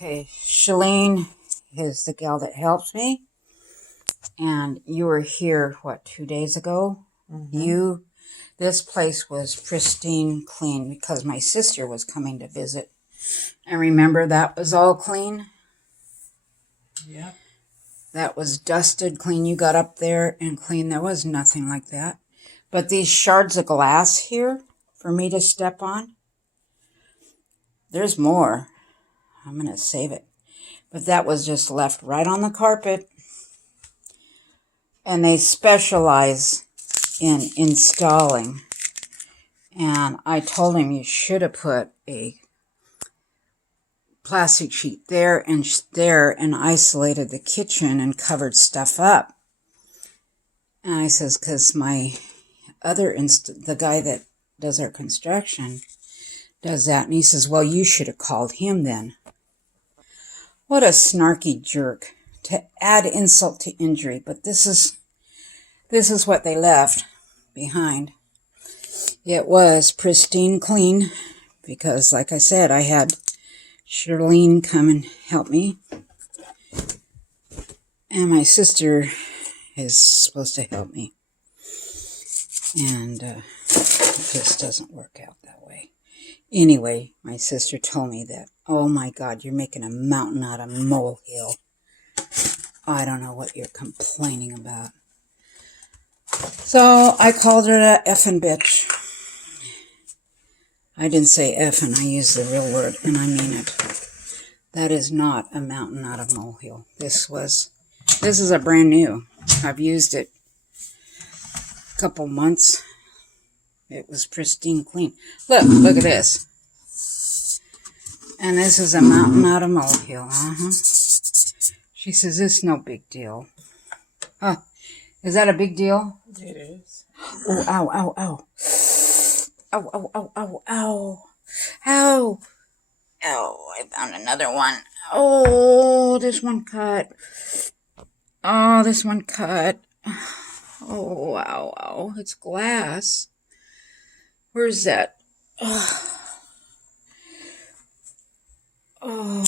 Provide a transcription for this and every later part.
Okay, Shalene is the gal that helps me. And you were here, what, 2 days ago? Mm-hmm. This place was pristine clean because my sister was coming to visit. And remember, that was all clean? Yeah. That was dusted clean. You got up there and clean. There was nothing like that. But these shards of glass here for me to step on, there's more. I'm going to save it. But that was just left right on the carpet. And they specialize in installing. And I told him you should have put a plastic sheet there and isolated the kitchen and covered stuff up. And I says, because my other the guy that does our construction does that. And he says, well, you should have called him then. What a snarky jerk to add insult to injury. But this is what they left behind. It was pristine clean because, like I said, I had Charlene come and help me. And my sister is supposed to help me. And it just doesn't work out that way. Anyway, my sister told me that, oh my God, you're making a mountain out of a molehill. I don't know what you're complaining about. So I called her a effing bitch. I didn't say effing, I used the real word, and I mean it. That is not a mountain out of a molehill. This is a brand new. I've used it a couple months. It was pristine clean. Look at this. And this is a mountain out of a molehill. She says, it's no big deal. Huh. Is that a big deal? It is. Oh, ow, ow, ow. Ow, ow, ow, ow, ow. Ow. Oh, I found another one. Oh, this one cut. Oh, this one cut. Oh, ow, ow. It's glass. Where's that? Oh.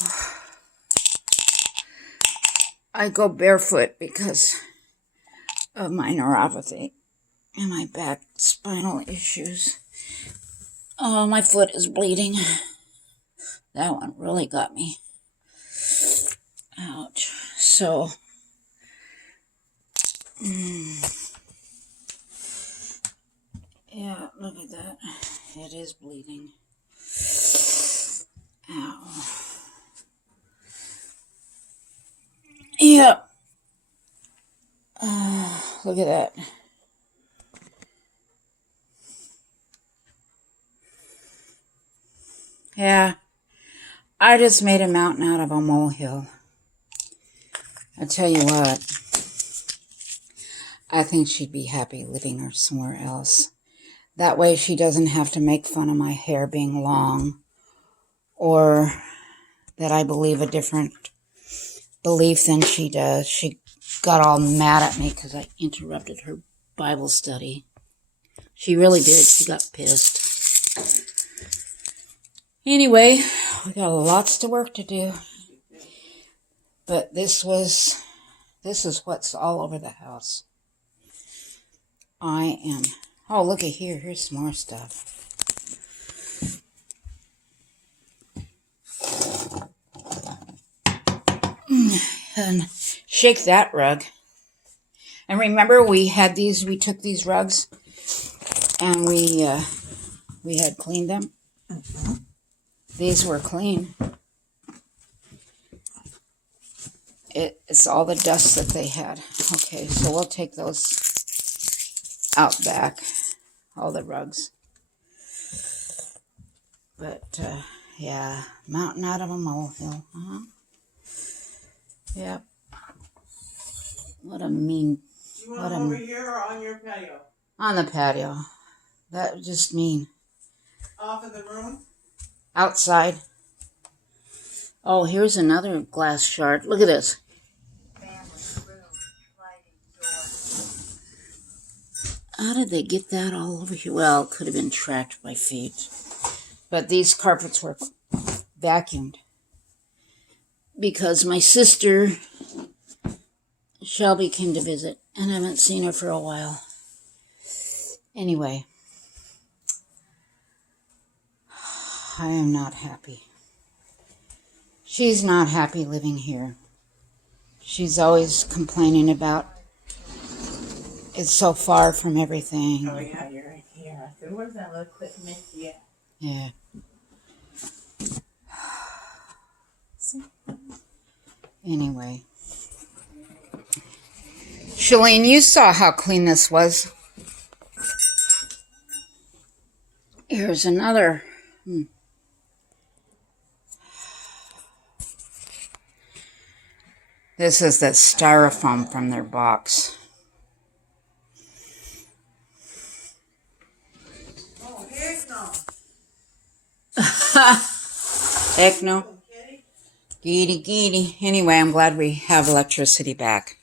I go barefoot because of my neuropathy and my back spinal issues. Oh, my foot is bleeding. That one really got me. Ouch. So, yeah, look at that. It is bleeding. Ow. Yeah. Look at that. Yeah. I just made a mountain out of a molehill. I tell you what. I think she'd be happy living somewhere else. That way she doesn't have to make fun of my hair being long. Or that I believe a different belief than she does. She got all mad at me because I interrupted her Bible study. She really did. She got pissed. Anyway, we got lots to work to do. But this is what's all over the house. Oh, look at here. Here's some more stuff. And shake that rug. And remember, we took these rugs and we had cleaned them. These were clean. It's all the dust that they had. Okay, so we'll take those out back, all the rugs. But, yeah, mountain out of a molehill. Yep. What a mean... Do you want them over here or on your patio? On the patio. That was just mean. Off in the room? Outside. Oh, here's another glass shard. Look at this. How did they get that all over here? Well, it could have been tracked by feet. But these carpets were vacuumed. because my sister Shelby came to visit, and I haven't seen her for a while. Anyway, I am not happy. She's not happy living here. She's always complaining about it's so far from everything. Oh yeah, you're right here. I said, where's that little quick Mickey at? Yeah. Anyway. Shalene, you saw how clean this was. Here's another. This is that styrofoam from their box. Oh, heck no. Heck no. Geety, geety. Anyway, I'm glad we have electricity back.